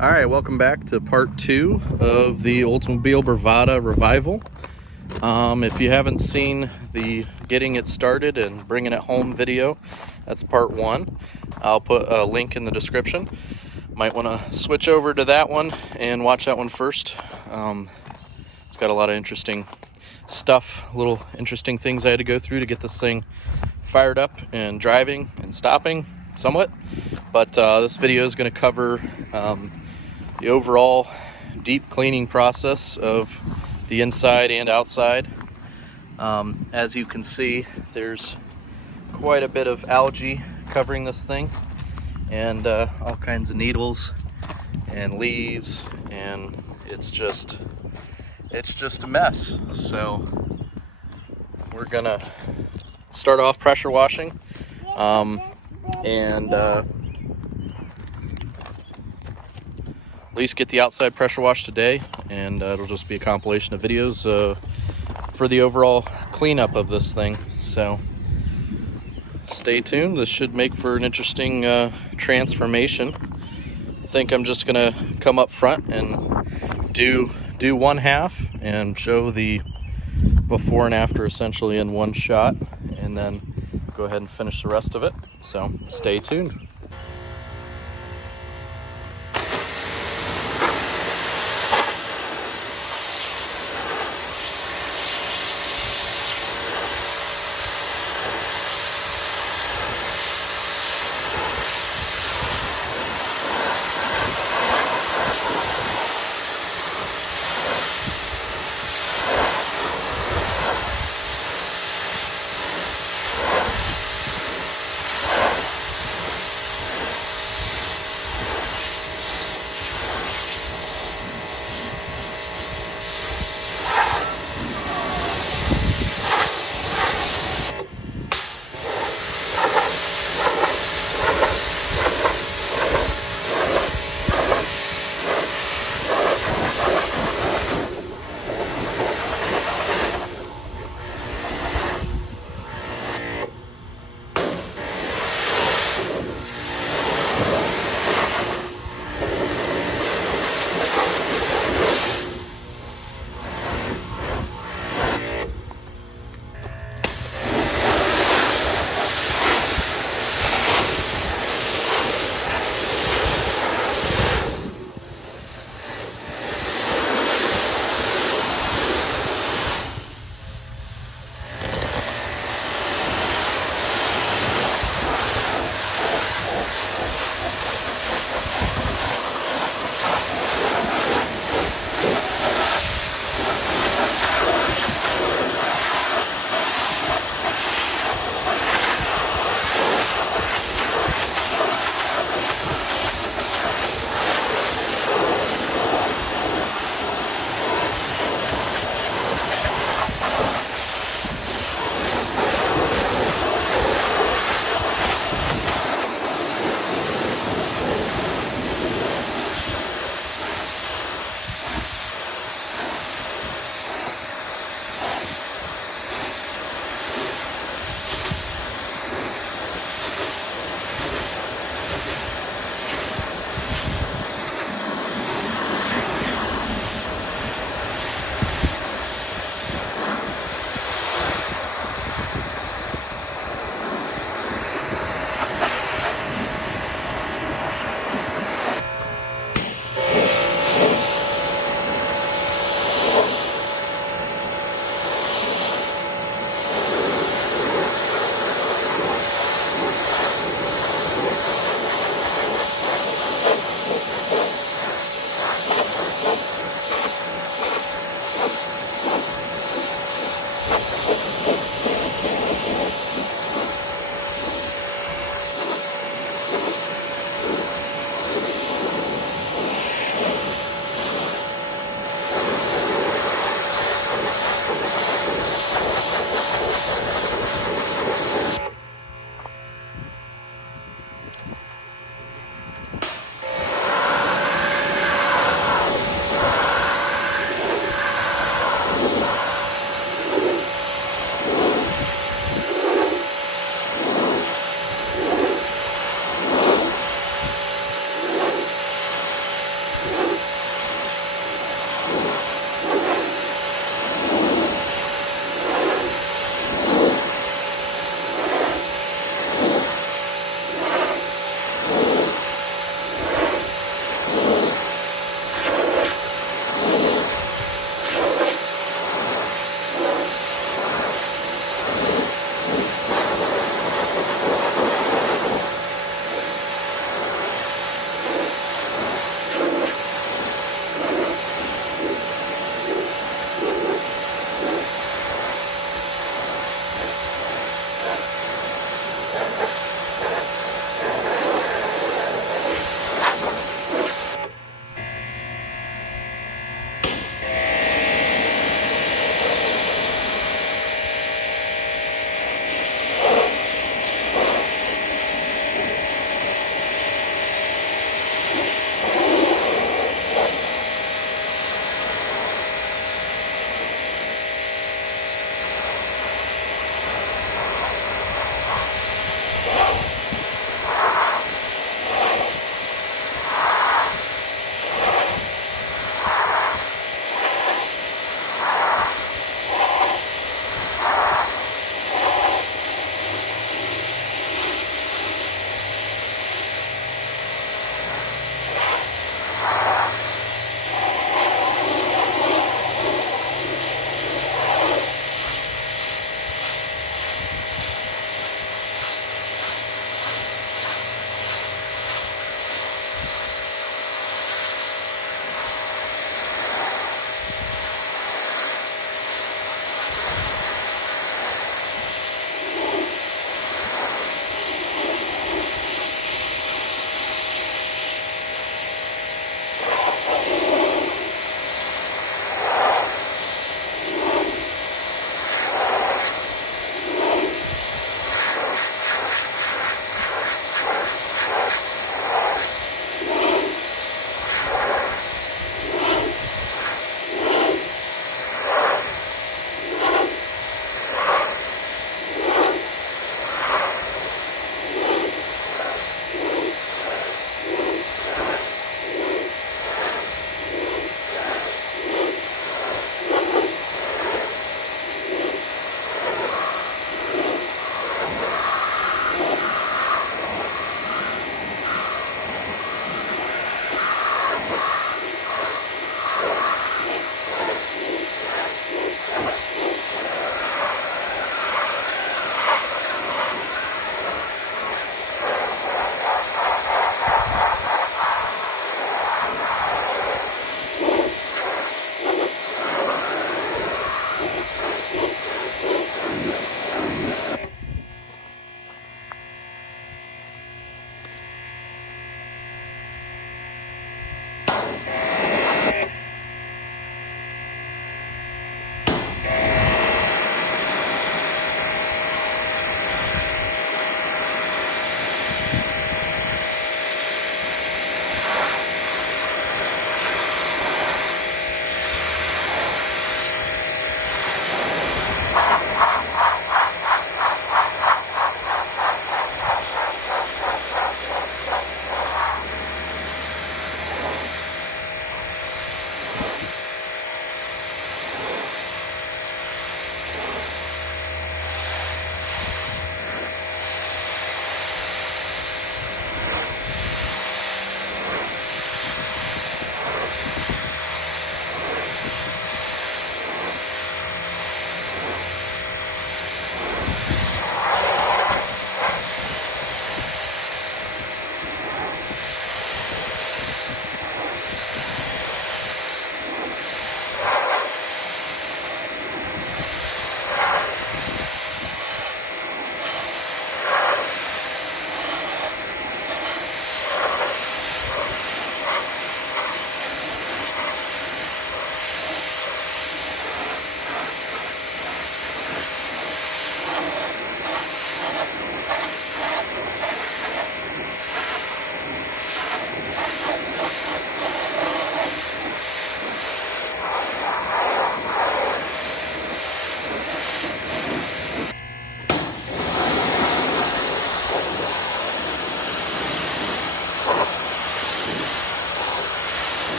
All right, welcome back to part 2 of the Olds Bravada Revival. If you haven't seen the getting it started and bringing it home video, that's part 1. I'll put a link in the description. Might want to switch over to that one and watch that one first. It's got a lot of interesting stuff, little interesting things I had to go through to get this thing fired up and driving and stopping somewhat. But this video is going to cover the overall deep cleaning process of the inside and outside. As you can see, there's quite a bit of algae covering this thing, and all kinds of needles and leaves, and it's just a mess. So we're gonna start off pressure washing, and at least get the outside pressure wash today, and it'll just be a compilation of videos for the overall cleanup of this thing. So stay tuned. This should make for an interesting transformation. I think I'm just gonna come up front and do one half and show the before and after essentially in one shot, and then go ahead and finish the rest of it. So stay tuned.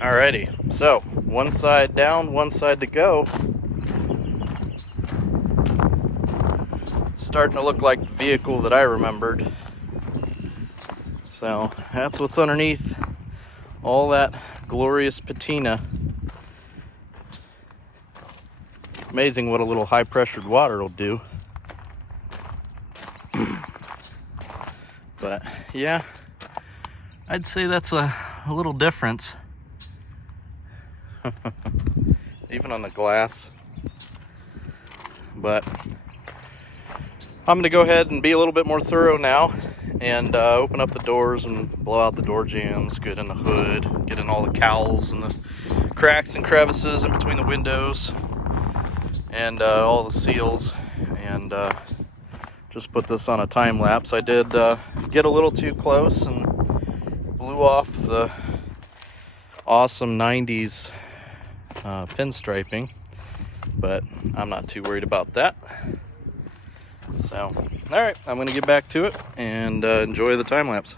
Alrighty, so one side down, one side to go. Starting to look like the vehicle that I remembered. So that's what's underneath all that glorious patina. Amazing what a little high pressured water will do. But yeah, I'd say that's a little difference. Even on the glass. But I'm going to go ahead and be a little bit more thorough now and open up the doors and blow out the door jambs, get in the hood, get in all the cowls and the cracks and crevices in between the windows and all the seals, and just put this on a time lapse. I did get a little too close and blew off the awesome 90s pinstriping, but I'm not too worried about that. So, all right, I'm gonna get back to it and enjoy the time lapse.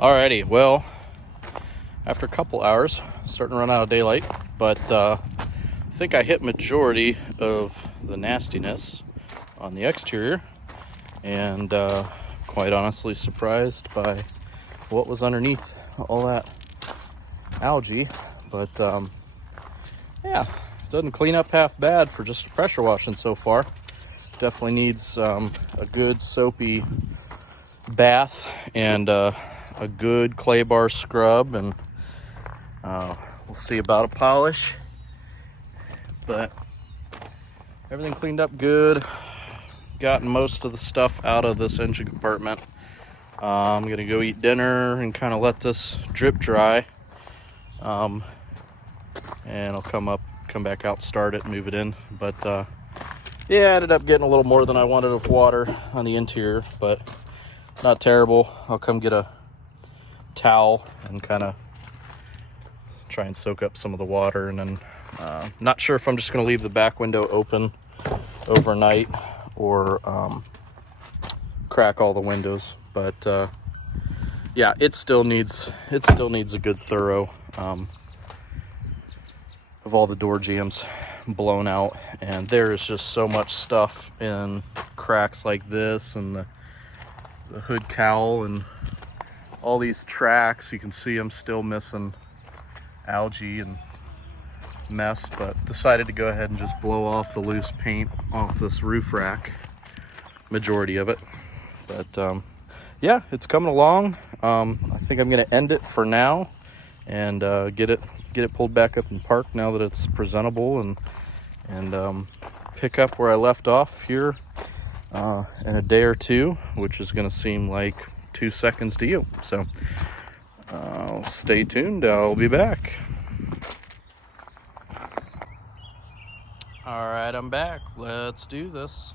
Alrighty, well, after a couple hours, starting to run out of daylight, but I think I hit majority of the nastiness on the exterior, and quite honestly surprised by what was underneath all that algae. But yeah, doesn't clean up half bad for just pressure washing so far. Definitely needs a good soapy bath and a good clay bar scrub, and we'll see about a polish. But everything cleaned up good. Gotten most of the stuff out of this engine compartment. I'm gonna go eat dinner and kind of let this drip dry, and I'll come back out, start it, move it in. But yeah, I ended up getting a little more than I wanted of water on the interior, but not terrible. I'll come get a towel and kind of try and soak up some of the water, and then not sure if I'm just going to leave the back window open overnight or crack all the windows, but yeah, it still needs a good thorough of all the door jambs blown out. And there is just so much stuff in cracks like this, and the hood cowl, and all these tracks. You can see I'm still missing algae and mess, but decided to go ahead and just blow off the loose paint off this roof rack, majority of it. But yeah, it's coming along. I think I'm gonna end it for now and get it pulled back up in park now that it's presentable, and pick up where I left off here in a day or two, which is gonna seem like 2 seconds to you. So stay tuned, I'll be back. All right, I'm back. Let's do this.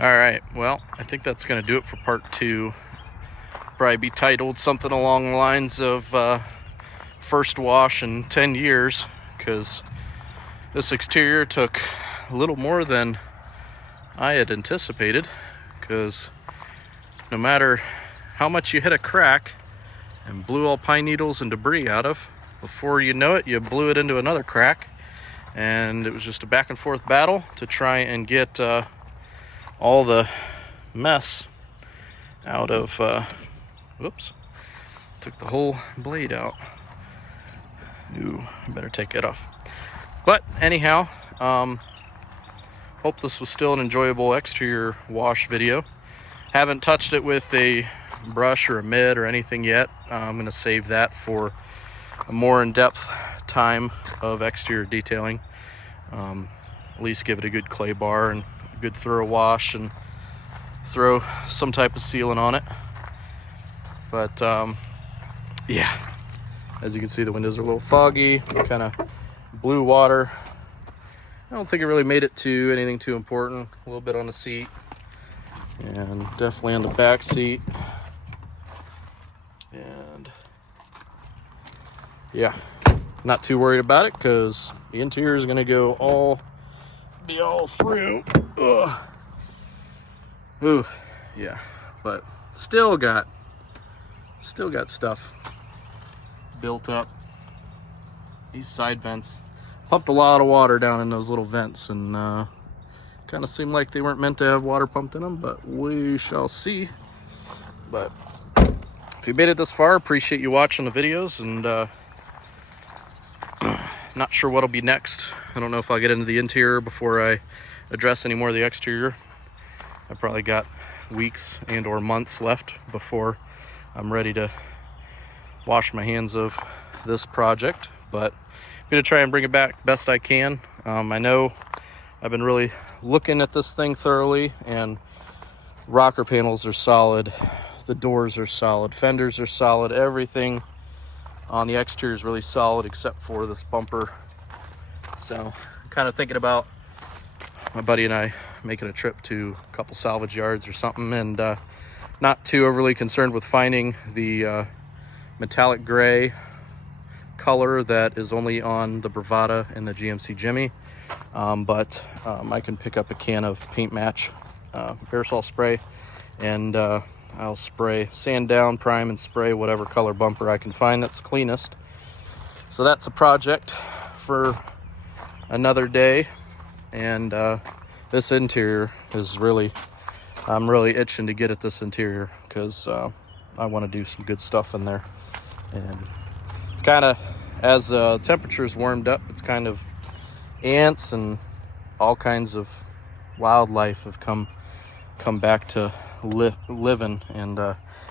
All right, well, I think that's going to do it for part 2. Probably be titled something along the lines of first wash in 10 years, because this exterior took a little more than I had anticipated, because no matter how much you hit a crack and blew all pine needles and debris out of, before you know it, you blew it into another crack, and it was just a back and forth battle to try and get all the mess out of, whoops, took the whole blade out. Ooh, I better take it off. But anyhow, hope this was still an enjoyable exterior wash video. Haven't touched it with a brush or a mitt or anything yet. I'm gonna save that for a more in-depth time of exterior detailing. At least give it a good clay bar and good thorough wash, and throw some type of sealant on it. But yeah, as you can see, the windows are a little foggy, kind of blue water. I don't think it really made it to anything too important. A little bit on the seat, and definitely on the back seat. And yeah, not too worried about it, because the interior is going to be all through. Ugh. Ooh, yeah, but still got stuff built up. These side vents, pumped a lot of water down in those little vents, and kind of seemed like they weren't meant to have water pumped in them, but we shall see. But if you made it this far, appreciate you watching the videos, and not sure what'll be next. I don't know if I'll get into the interior before I address any more of the exterior. I probably got weeks and or months left before I'm ready to wash my hands of this project, but I'm gonna try and bring it back best I can. I know I've been really looking at this thing thoroughly, and rocker panels are solid, the doors are solid, fenders are solid, everything on the exterior is really solid except for this bumper. So I'm kind of thinking about my buddy and I making a trip to a couple salvage yards or something, and not too overly concerned with finding the metallic gray color that is only on the Bravada and the GMC Jimmy, but I can pick up a can of paint match aerosol spray, and I'll spray, sand down, prime, and spray whatever color bumper I can find that's cleanest. So that's a project for another day, and this interior is really, I'm really itching to get at this interior because I want to do some good stuff in there. And it's kind of, as temperatures warmed up, it's kind of ants and all kinds of wildlife have come back to living, and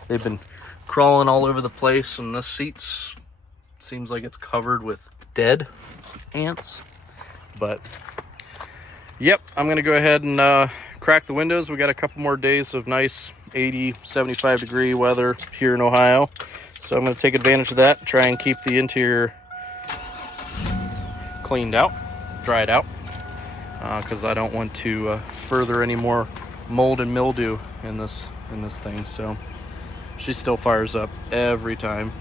they've been crawling all over the place, and this seats seems like it's covered with dead ants. But yep, I'm gonna go ahead and crack the windows. We got a couple more days of nice 80, 75 degree weather here in Ohio, so I'm gonna take advantage of that, try and keep the interior cleaned out, dried out, because I don't want to further any more mold and mildew in this thing. So she still fires up every time,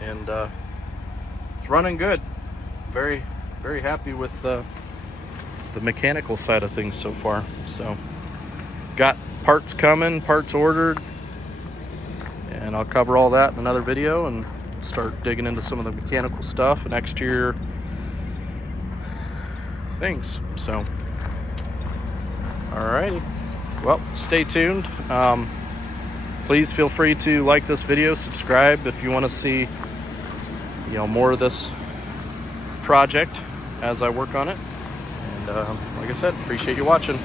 and it's running good. Very, very happy with the mechanical side of things so far. So got parts coming, parts ordered, and I'll cover all that in another video and start digging into some of the mechanical stuff and exterior things. So alrighty, well, stay tuned. Please feel free to like this video, subscribe if you want to see, you know, more of this project as I work on it. And like I said, appreciate you watching.